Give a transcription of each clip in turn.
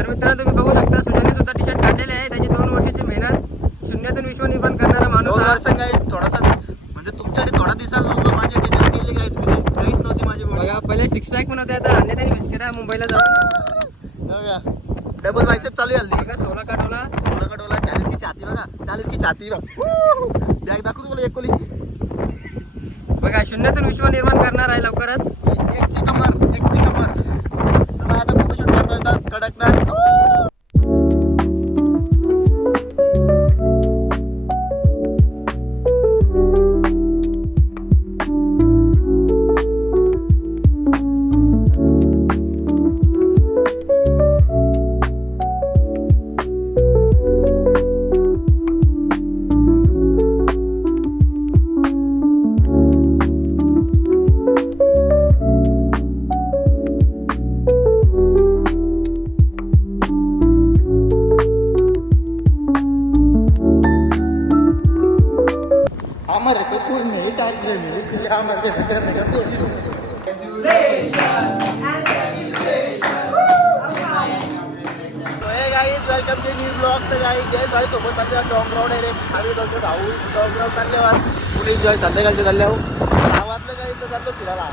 तर मित्रांनो तुम्ही बघू शकता सुजाने सुद्धा टी शर्ट काढलेले आहे. त्याची दोन वर्षाची मेहनत. शून्यातून विश्व निर्माण करणारा माणूस. वर्ष काही थोडासा दिस- म्हणजे तुमच्याकडे थोडा दिसायला होतो माझी डिटेल केली काहीच मी काहीच नव्हती माझी बघा पहिले सिक्स पॅक पण होते आता आणले त्यांनी बिस्किट मुंबईला जाऊन. डबल बायसेप चालू आहे हल्दी बघा सोला काढवला. सोळा कडवला चाळीस की छाती बघा. चाळीस की छाती बघ. बॅग दाखवू तुम्हाला एकोणीसची बघा शून्यातून विश्व निर्माण करणार आहे लवकरच. एकची कमर एकची कमर ब्लॉग तर काही जय भाई सोबत आपल्या डॉग राऊंड आहे रे. आम्ही दोघे भाऊ डॉग राऊंड चालल्यावर पुणे जॉय संध्याकाळचे चालल्यावर गावातलं काही तर चाललो फिरायला.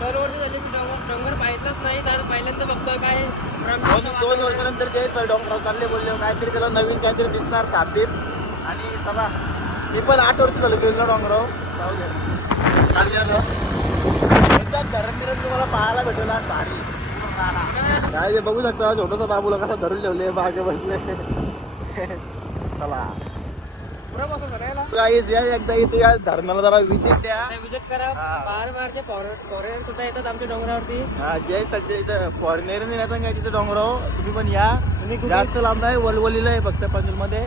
दरवर्षी झाली मी डोंगर डोंगर पाहितलंच नाही तर पहिल्यांदा बघतोय काय. दोन ब्रह्माचं दोन. वर्षानंतर जयेश भाई डॉग राऊंड चालले बोलले काहीतरी त्याला नवीन काहीतरी दिसणार सापदीप आणि चला मी पण आठ वर्ष झालं गेलो डोंगराव जाऊ दे. चालले आता. धरण बिरण तुम्हाला पाहायला भेटेल आज भारी. काय ते बघू शकता छोटसा बाबूला कसा धरून ठेवले बागे बसले चला. गाईज या एकदा इथे या धरणाला जरा विजिट द्या. विजिट करा. सुद्धा येतात आमच्या डोंगरावरती. हा, जय सज्जय इथं फॉरेनर नाही येतात काय तिथे डोंगराव. तुम्ही पण या. जास्त लांब नाही वलवलीला आहे फक्त पंजूरमध्ये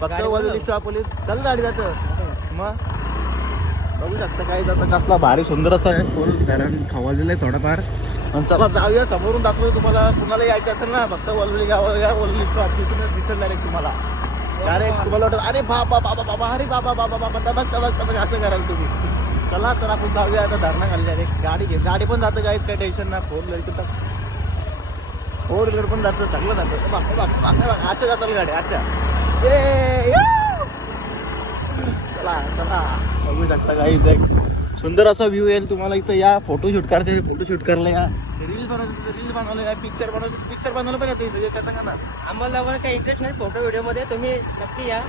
फक्त वलवली स्टॉप पोलीस चल गाडी जातं. मग? बघू शकता काही जातं कसला भारी सुंदर असं आहे. फुल धरण खवळलेलं आहे थोडंफार. आणि चला जाऊया. समोरून दाखवतो तुम्हाला. कुणाला यायचं असेल ना फक्त वल्ली गाव या वल्ली स्टॉप तिथूनच दिसेल डायरेक्ट तुम्हाला. डायरेक्ट तुम्हाला वाटत अरे बाबा बाबा बाबा अरे बाबा बाबा बाबा तबक चला तबक असं कराल तुम्ही. चला तर आपण जाऊया. आता धरणा खाली डायरेक्ट गाडी घे. गाडी पण जातं काहीच काही टेन्शन नाही. फोर व्हीलर तर फोर व्हीलर पण जातं. चांगलं जातं. बघ, बघ, बघ, बघ, जातात गाडी अशा ए, चला चला. बघू शकता काही सुंदर असा व्ह्यू येईल तुम्हाला इथं. या फोटोशूट करायचे फोटोशूट करायला या. रील्स बनवायचं रील्स बनवलं या पिक्चर बनवायचं पिक्चर बनवलं पण येतं इथं येतं का ना आम्हाला काही इंटरेस्ट नाही फोटो व्हिडिओमध्ये तुम्ही नक्की या.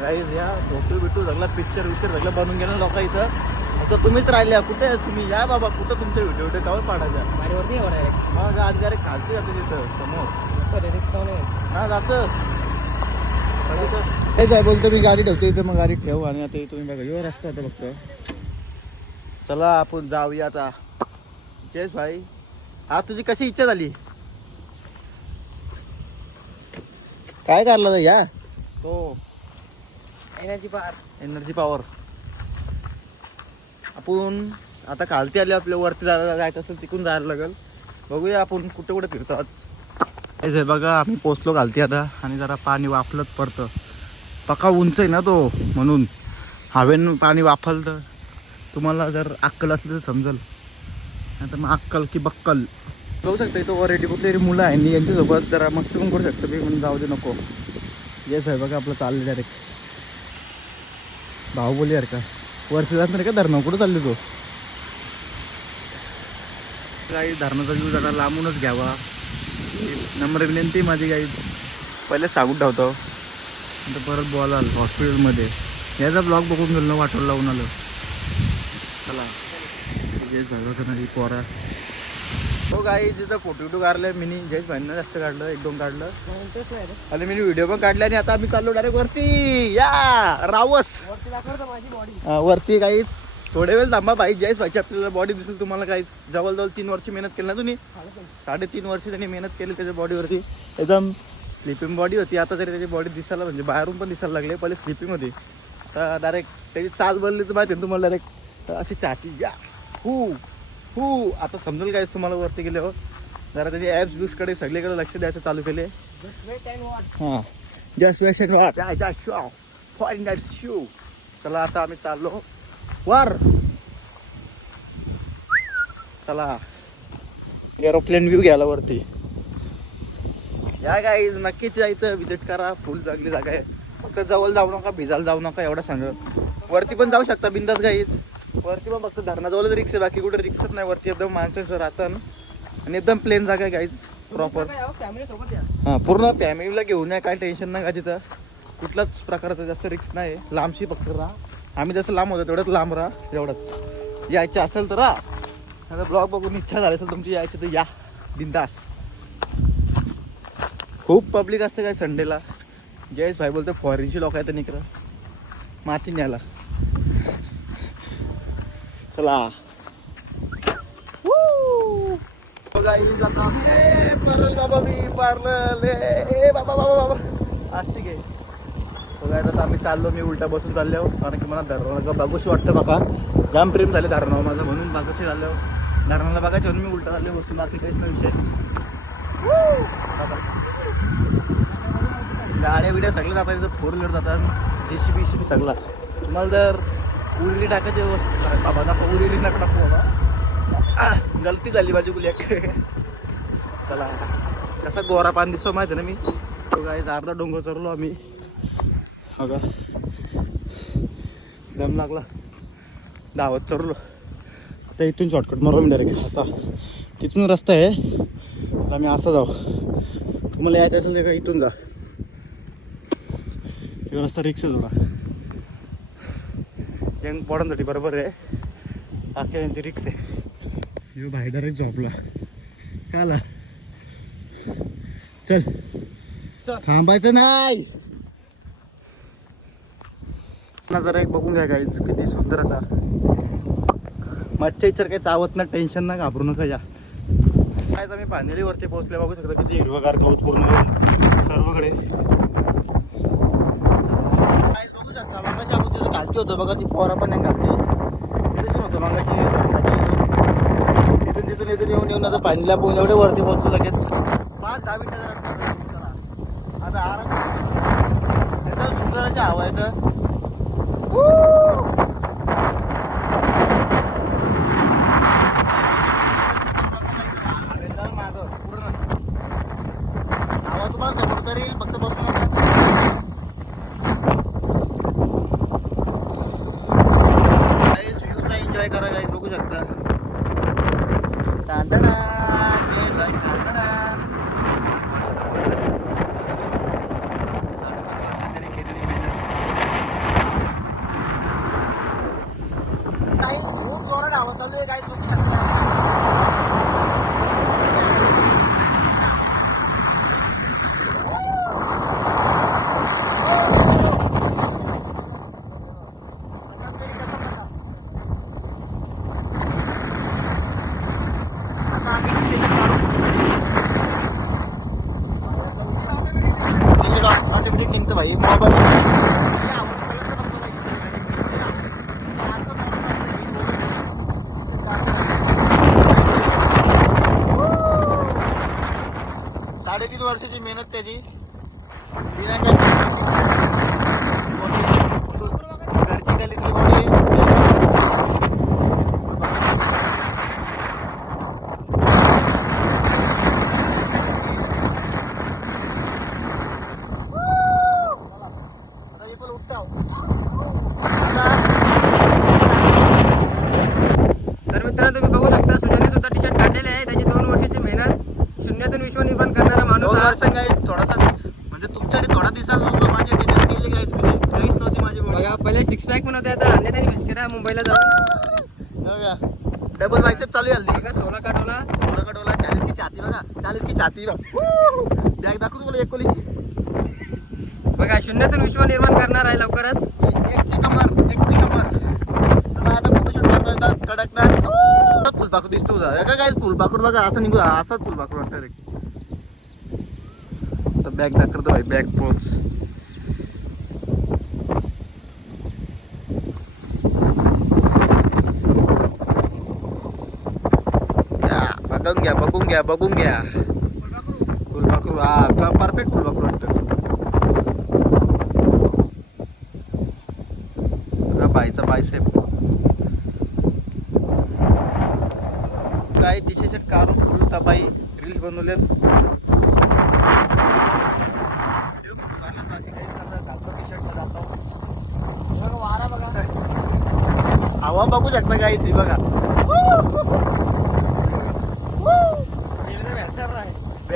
गाईज या फोटो बिटू सगळं पिक्चर विक्चर सगळं बनवून गेलं लोक इथं. आता तुम्हीच राहिले कुठे तुम्ही? या बाबा कुठं तुमचे व्हिडिओ व्हिडिओ कावर पाडायचा? येऊ डायरेक्ट मग गाडी डायरेक्ट खालती जाते तिथं समोर. हा जातं. तेच आहे बोलतो मी गाडी ठेवतो इथं मग गाडी ठेव आणि आता तुम्ही बघा यो रस्ता आता बघतो चला आपण जाऊया आता. जयेश भाई आज तुझी कशी इच्छा झाली? काय करला या? हो. एनर्जी बार एनर्जी पॉवर आपण आता खालती आले आपल्या वरती जायला जायचं असेल तिकडून जायला लागेल. बघूया आपण कुठे कुठे फिरतो आज. आहे बघा आम्ही पोचलो खालती आता आणि जरा पाणी वाफलत पडतं. पका उंच आहे ना तो म्हणून. हवेनं पाणी वाफलतं. तुम्हाला जर अक्कल असलं तर समजल. नाही तर मग अक्कल की बक्कल. जाऊ शकता इथं वर कुठली तरी मुलं आहे आणि यांच्यासोबत जरा मग पण करू शकतो. मी म्हणून जाऊ दे नको. येस आहे बघा आपलं चाललं डायरेक्ट भाऊ बोली यार का? वरती जात नाही का धरणं? कुठं चालली तो? काही धरणाचा व्ह्यू जरा लांबूनच घ्यावा. नम्र विनंती माझी काही पहिले सांगून ठेवतो. नंतर परत बोलाल हॉस्पिटलमध्ये याचा ब्लॉग बघून गेलो वाटोला लावून आलं चला. जयेश भाई पोरा? हो काही तिथं फोटो बिटो काढले मिनी जयेश भाईंना जास्त काढलं एक दोन काढलं. आणि मी व्हिडिओ पण काढले आणि आता आम्ही चाललो डायरेक्ट वरती. या रावस. वरती बॉडी वरती काहीच थोडे वेळ थांबा भाई जयेश भाईची आपल्याला बॉडी दिसेल तुम्हाला काहीच जवळजवळ तीन वर्ष मेहनत केली ना तुम्ही? साडेतीन वर्ष त्यांनी मेहनत केली त्याच्या बॉडीवरती एकदम स्लिपिंग बॉडी होती. आता तरी त्याची बॉडी दिसायला म्हणजे बाहेरून पण दिसायला लागले पहिले स्लिपिंग होती. तर डायरेक्ट त्याची चाल बनली तर माहिती आहे तुम्हाला डायरेक्ट अशी छाती या. हू हू. आता समजेल काय तुम्हाला वरती गेले हो? जरा त्याची ॲप्सकडे सगळीकडे लक्ष द्यायचं चालू केले. हां. Just west what I show foreign that shoe चला आता आम्ही चाललो. वर. चला. एरोप्लेन व्ह्यू घ्यायला वरती. या गाईज नक्कीच या इथं विजिट करा. फुल चांगली जागा आहे. फक्त जवळ जाऊ नका भिजायला जाऊ नका एवढं सांग. वरती पण जाऊ शकता बिंदास गाईज वरती पण फक्त धरणाजवळच रिक्स आहे बाकी कुठे रिक्सच नाही. वरती एकदम माणसं राहतात आणि एकदम प्लेन जागा आहे गाईज प्रॉपर हां हा पूर्ण फॅमिलीला घेऊन या काय टेन्शन नाही का तिथं. कुठलाच प्रकारचं जास्त रिक्स नाही. लांबशी फक्त राहा. आम्ही जसं लांब होतो तेवढंच लांब राहा. एवढंच. यायचं असेल तर राहा. ब्लॉग बघून इच्छा झाली असेल तुमची यायची तर या. बिंदास. खूप पब्लिक असते काय संडेला जयेश भाई बोलतो फॉरेनची लोक आहेत निकरा. माती न्यायला चला Woo! बघा इथं जाता. ए, पार्लल बाबा मी पार्लल ए बाबा बाबा बाबा आज ठीक आहे. बघा आम्ही चाललो मी उलटा बसून चाललो. कारण की मला धरणाला बघूशी वाटतं बघा. जाम प्रेम झाले धरणावर माझं म्हणून बागाशी चाललो धरणाला बघायचं म्हणून मी उलटा चाललो बसून. बाकी काहीच नाही विषय. गाड्या बिड्या सगळ्या जातात इथं फोर व्हीलर जातात. जे सी बी सी बी सगळा. तुम्हाला जर उरली टाकायची वस्तू बाबा नको उरली नका टाकू बाबा. गलती झाली माझी गुली चला. कसा गोरा पान दिसतो माहिती ना मी? तो काय अर्धा डोंगर चरलो आम्ही. अगं दम लागला. धावत चरलो आता इथून शॉर्टकट मारू मी डायरेक्ट असा. तिथून रस्ता आहे. तर आम्ही असं जाऊ. तुम्हाला यायचं असेल तर इथून जा. रस्ता रिक्षा जोडा. यंग पोरांसाठी बरोबर आहे. अख्ख्या यांची रिक्स आहे. यो भाई डायरेक्ट झोपला काय आला? चल. चल. थांबायचं नाही. ना जरा एक बघून घ्या गाईज किती सुंदर असा. मच्छा इच्छर काही चावत ना टेन्शन ना घाबरू नका या. काय आम्ही पानेरीवरती पोहोचले बघू शकता किती हिरवगार गवत पूर्ण सर्वकडे Guys, बघू शकता मगाशी आपण तिथं घालती होतं बघा ती पोरा पण नाही घालते तिथेच होतं मगाशी तिथून तिथून इथून येऊन येऊन आता पाणीला पोहून एवढे वरती पोहोचतो लगेच. पाच दहा मिनिटाचा रस्ता आता आराम एकदम सुंदर अशी हवा आहे গাইড वर्षाची मेहनत त्याची बिना कष्टाची. घरची गलीतली बॉडी तर मित्रांनो तुम्ही बघू शकता सुजाने सुद्धा टी शर्ट काढलेले आहे त्याची दोन वर्षाची मेहनत शून्यातून विश्व निर्माण करणारा माणूस दोन हा. वर्ष काही थोडासाच म्हणजे तुमच्याकडे थोडा दिसाल होतो माझी डिटेल केली काहीच म्हणजे काहीच नव्हती माझी बॉडी बघा पहिले सिक्स पॅक पण होते आता आणले त्यांनी बिस्किट मुंबईला जाऊन. डबल बायसेप चालू आहे हल्दी बघा सोला काढवला. थोडं कडवला चाळीस की छाती बघा. चाळीस की छाती बघ. बॅग दाखवतो तुम्हाला एकोणीसची. बघा शून्यातून विश्व निर्माण करणार आहे लवकरच. एकची कमर एकची कमर आता फोटोशूट करतोय तर कडकनाथ. फुलपाखरू दिसतो का काय फुलपाखरू बघा असं निघू असाच फुलपाखरू वाटतं रे बॅग दाखवतो भाई बॅग पोच बघून घ्या बघून घ्या बघून घ्या. फुलपाखरू हा का परफेक्ट फुलपाखरू वाटतं. बायचा बायसेप काय दिशेश कारू फुल बाई रील्स बनवले हवा बघू शकता काही ती बघा.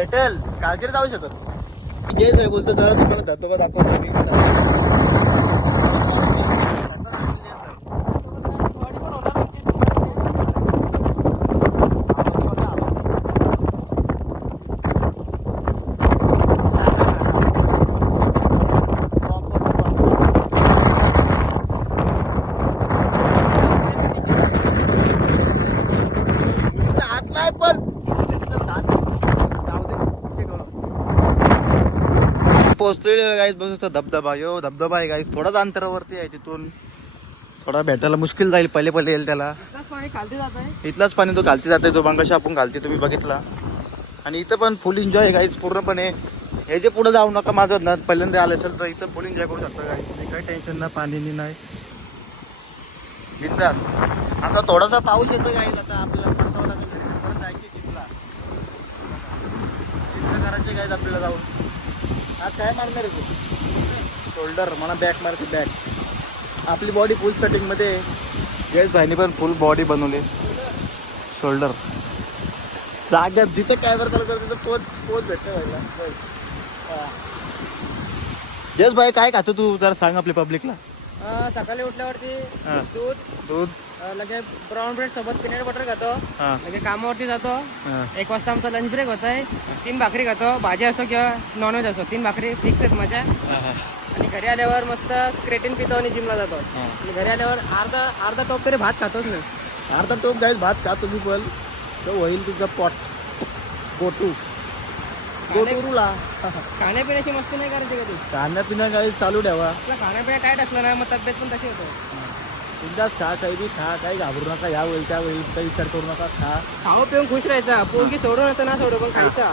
भेटेल. कालची जाऊ शकत जे बोलतो जरा तुम्हाला धबधबा दाखवतो मी हात नाही पण पोहोचलेले गाईस बघू शकता धबधबा. यो धबधबा आहे गाईस थोडाच अंतरावरती आहे तिथून. थोडा भेटायला मुश्किल जाईल पहिले पहिले येईल त्याला. इथलाच पाणी तो घालती जाते तो कशा आपण घालते तुम्ही बघितला. आणि इथं पण फुल एन्जॉय आहे गाईस पूर्णपणे. हे जे पुढे जाऊ नका माझं ना पहिल्यांदा आलं असेल तर इथं फुल एन्जॉय करू शकता गाईस काही टेन्शन ना पाणी नाही. बिंदास. आता थोडासा पाऊस येतो गाईस आता आपल्याला. परत जायची जिमला जिमला करायचे गाईस आपल्याला जाऊन. आज काय मारणार आहे तू शोल्डर मला बॅक मारते बॅक आपली बॉडी फुल सेटिंगमध्ये येस भाईने पण फुल बॉडी बनवली. शोल्डर जाग्यात जिथं कॅमेरा चालू करतो तिथं पोच पोच भेटतं व्हायला जस भाई काय खातो तू? जरा सांग आपल्या पब्लिकला सकाळी उठल्यावरती हा. दूध दूध. अं, लगे ब्राऊन ब्रेड सोबत पीनट बटर खातो. हां. लगे कामावरती जातो. हां. एक वाजता आमचा लंच ब्रेक होत आहे तीन भाकरी खातो. भाजी असो किंवा नॉनव्हेज असो तीन भाकरी फिक्स आहेत माझ्या. आणि घरी आल्यावर मस्त क्रेटिन पितो आणि जिमला जातो. आणि घरी आल्यावर अर्धा अर्धा टोप तरी भात खातोच नाही अर्धा टोप गाईस भात का तुम्ही पण. तो होईल तुझा पॉट गोटू. खाण्यापिण्याची मस्ती नाही करायची कधी खाण्यापिण्या काही चालू ठेवा. खाण्यापिण्या टाईट असला ना मग तब्येत पण तशी होतो. बिंदास खा काही बी खा काही घाबरू नका या वेळी त्या वेळी काही विचार करू नका खा. खाऊ पिऊन खुश राहायचा. पोरगी सोडून येतं ना सोडू पण खायचा.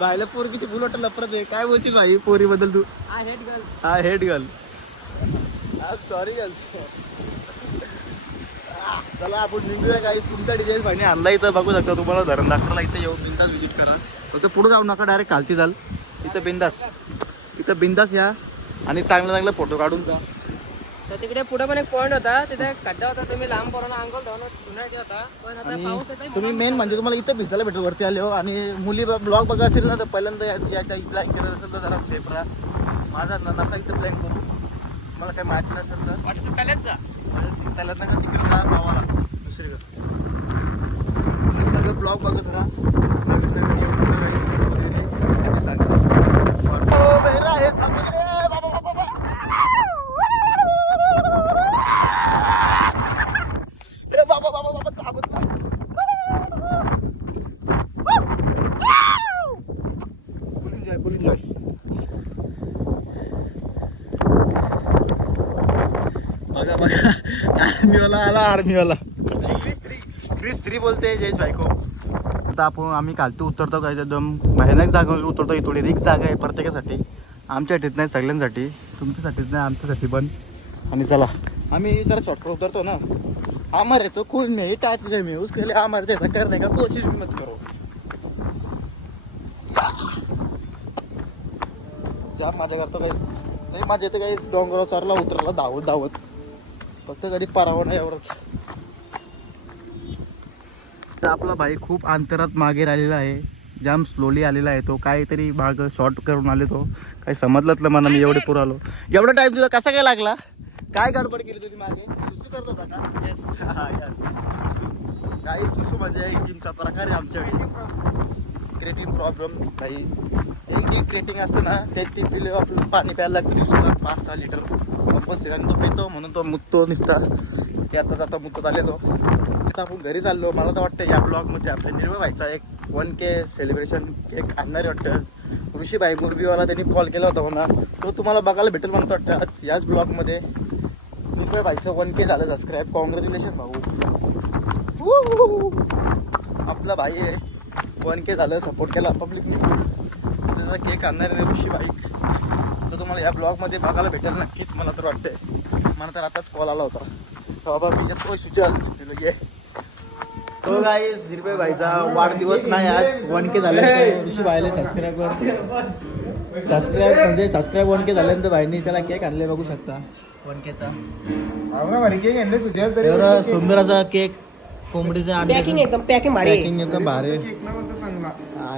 बायला पोरगीची बुलट लपरत आहे. काय बोलशील भाई पोरी बद्दल तू? हा हेट गर्ल हा हेड गर्ल सॉरी गर्ल चला आपण निघूया काही तुमचा डिझाईन भाईने आणला इथं बघू शकता तुम्हाला. धरण दाखवायला इथं येऊन बिंदास विजिट करा. फक्त पुढे जाऊ नका डायरेक्ट खालती जाल इथं बिंदास. इथं बिंदास या. आणि चांगला चांगला फोटो काढून जा. तर तिकडे पुढे पण एक पॉईंट होता. तिथे खड्डा होता. तुम्ही लांब पोरांना अंघोळ धुवून होता. पण आता पाऊस येतोय तुम्ही मेन म्हणजे तुम्हाला इथं भिजायला भेटेल वरती आले हो. आणि मुली ब्लॉग बघा असेल ना तर पहिल्यांदा याच्या प्लॅन करत असेल तर जरा सेफ राहा. माझा न- नका इथं प्लॅन करू. मला काही माहिती नसेल तर. वाटतं त्यालाच जा. त्याला नका तिकडे जा गावाला दुसरीकडे सगळं ब्लॉग बघत राहा नवीन नवीन येऊन सगळे सांगतो. ओ, बहिरा, हे सांगतो रे, बाबा, बाबा, बाबा. ए, बाबा, बाबा, बाबा, थांबत नाही. Full enjoy, full enjoy. बघा बघा. आर्मीवाला आला आर्मीवाला क्रिस थ्री बोलते जयेश बायको आता आपण आम्ही खालती उतरतो काय एकदम भयानक जागावर उतरतो ही थोडी रिक्स जागा आहे प्रत्येकासाठी. आमच्यासाठीच नाही सगळ्यांसाठी. तुमच्यासाठीच नाही आमच्यासाठी पण. आणि चला. आम्ही जरा शॉर्टकट उतरतो ना. हमारे तो खुद नहीं टाट में उसके लिए हमारे जैसा करने का कोशिश भी मत करो. जाम माझ्या करतो काही नाही माझ्या इथे काही डोंगरावर चरला उतरला धावत धावत. फक्त कधी परावं नाही एवढंच तर आपला भाई खूप अंतरात मागे राहिलेला आहे. जाम स्लोली आलेला आहे तो. काहीतरी भाग शॉर्ट करून आले तो. काही समजलंच मला मी एवढे पुर आलो. एवढा टाइम तुला कसा काय लागला? काय गडबड केली तुझी मागे? सुसू करत होता का. हा. काही सुसू म्हणजे एक जिमचा प्रकार आहे आमच्याकडे क्रेटिंग प्रॉब्लेम काही एक जी क्रेटिंग असते ना ते ती पिले आपलं पाणी प्यायला लागतं दिवसाला पाच सहा लिटर कंपल्सरी आणि तो पितो म्हणून तो मुततो निसता. ते आता आता मुतत आलेलो. तो आपण घरी चाललो. मला तर वाटतं या ब्लॉगमध्ये आपल्या निर्मळ व्हायचा एक वन के सेलिब्रेशन केक आणणारे वाटतं. ऋषीभाई मुरबीवाला त्यांनी कॉल केला होता म्हणा. तो तुम्हाला बघायला भेटेल म्हणतो वाटतं. आज याच ब्लॉगमध्ये निर्मळ व्हायचं वन के झालं. सबस्क्राईब कॉंग्रॅच्युलेशन भाऊ. आपला भाई आहे. वन के झालं. सपोर्ट केला पब्लिकने त्याचा केक आणणार ऋषी तुम्हाला या ब्लॉगमध्ये बघायला भेटेल नक्कीच मला तर वाटतंय. मला तर आताच कॉल आला होता. बाबा मी येतो सुचल ये. तो गाईस निर्भय भाईचा वाढदिवस नाही आज. वन के झाले. ऋषी भाईला सबस्क्राईबर सबस्क्राईब म्हणजे सबस्क्राईब वन के झाल्यानंतर भाईनी त्याला केक आणले बघू शकता. वन केचा केक आणले सुजल तरी. एवढा सुंदर असा केक कोंबडीचा आणि पॅकिंग एकदम पॅकिंग भारी. पॅकिंग एकदम भारी. केक ना बोलतो चांगला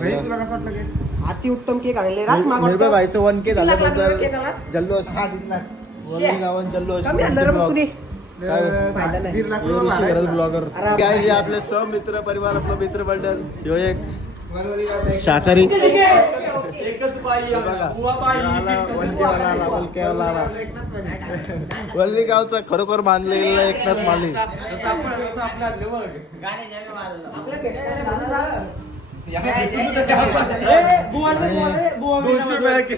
भाई या. तुला कसं वाटलं केक अति उत्तम केक आणले राज निर्भय भाईचं वन के झाल्याबद्दल आला? जल्लोष. हा दीड लाख गावात जल्लोष. कमी आणणार मग. दीड लाख ब्लॉगर. अरे काय जे आपले सहमित्र परिवार आपलं मित्र मंडळ? ह्यो एक. शाकाहारी. एकच. वल्ली गावचा खरोखर बांधलेला एकनाथ माली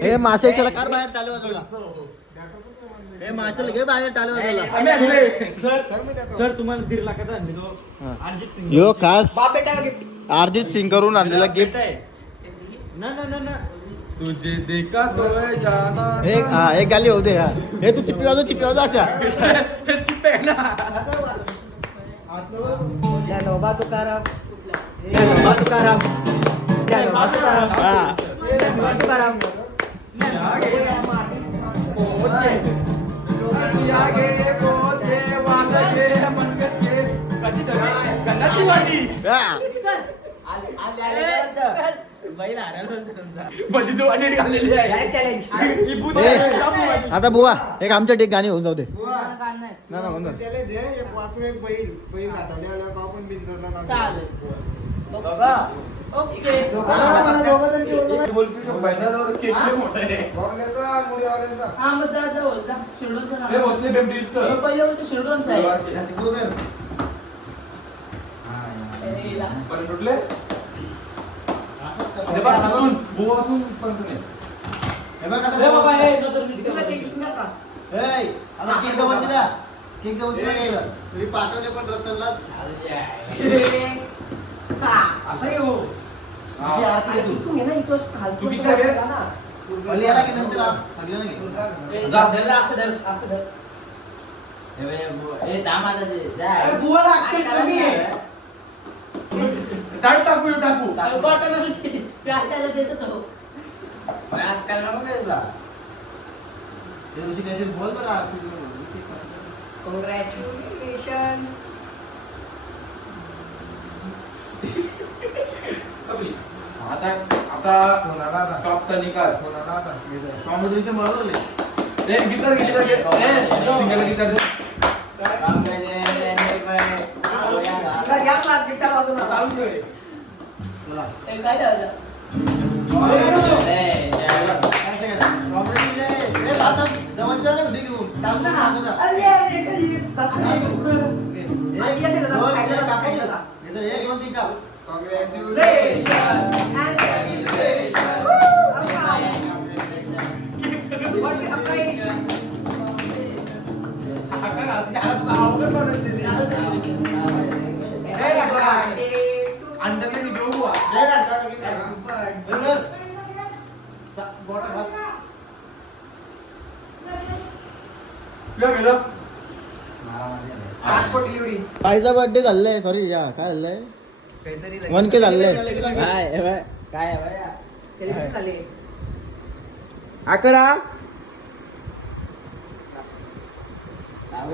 हे माशाच्या कार बाहेर टाले वाजवला हे माशाला घे बाहेर टाले वाजवला सर तुम्हाला दीड लाखाचा आणली तो. यो खास बाप बेटा का गिफ्ट. अर्जित सिंग करून आणलेला गिफ्ट. ना ना ना ना. तुझे देखा तो है जाना. एक हा एक गाली होऊ दे हा. हे तू चिप्पी वाजव चिप्पी वाजव अशा. नोबा आता बुवा एक आमच्या टेक गाणी होऊन जाऊ दे. ना बैल बैल ओके. हा, घेऊन जा. मग जा जवळ जा. शिरडूनचं नाव. हे बसले बेमटीस तर. हे पहिलं होतं शिरडूनचं आहे. दोघं. हे ला. पण. हे का? हे, हा. असं हो. अशी आरती तू. ना, इथं तू आहे? ना. वल्ली याला की नंतर आ? सगळ्यांना घे. जा, धरलं, असं धर, असं धर. बघ, बुवा. दाम आता दे, जा. अरे बुवाला अक्कल कमी आहे. टाकू टाकू टाकू अरे बॉटल आणून दे. प्यासायला देतो तो. अक्कल नको काय तुला? ऋषी काहीतरी बोल बरं आरती बोल. आता आता कोणाला आता? टॉपचा निकाल कोणाला आता? कॉम्पिटिशन बरोबर ए गिटार गिटार घे. ए, सिंगल गिटार दे. तुला आईचा बर्थडे झालाय सॉरी या काय झालंय? काहीतरी वन के झालंय. काय हे काय झाले. अकरा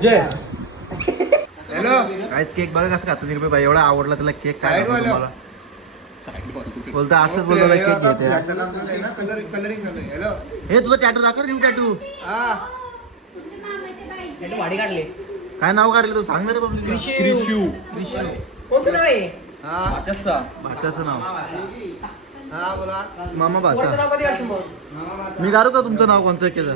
जय. हॅलो. काय केक बघा कसं खातो निर्भय भाई. एवढा आवडला त्याला केक काय Side वाला. तुम्हाला बोलता असंच बोलतो केक घेते. कलरिंग झालंय. हॅलो हे तुझं टॅटू दाखव न्यू टॅटू हा. त्याचे भाडी काढले. काय नाव काढलं तू सांग ना रे बाबा क्रिशू. कोणतं नाव आहे? हा भाच्याचं. नाव. हा बोला. मामा भाचा. नाव कधी काढशील मग? मी काढू का तुमचं नाव कोणचं केलं?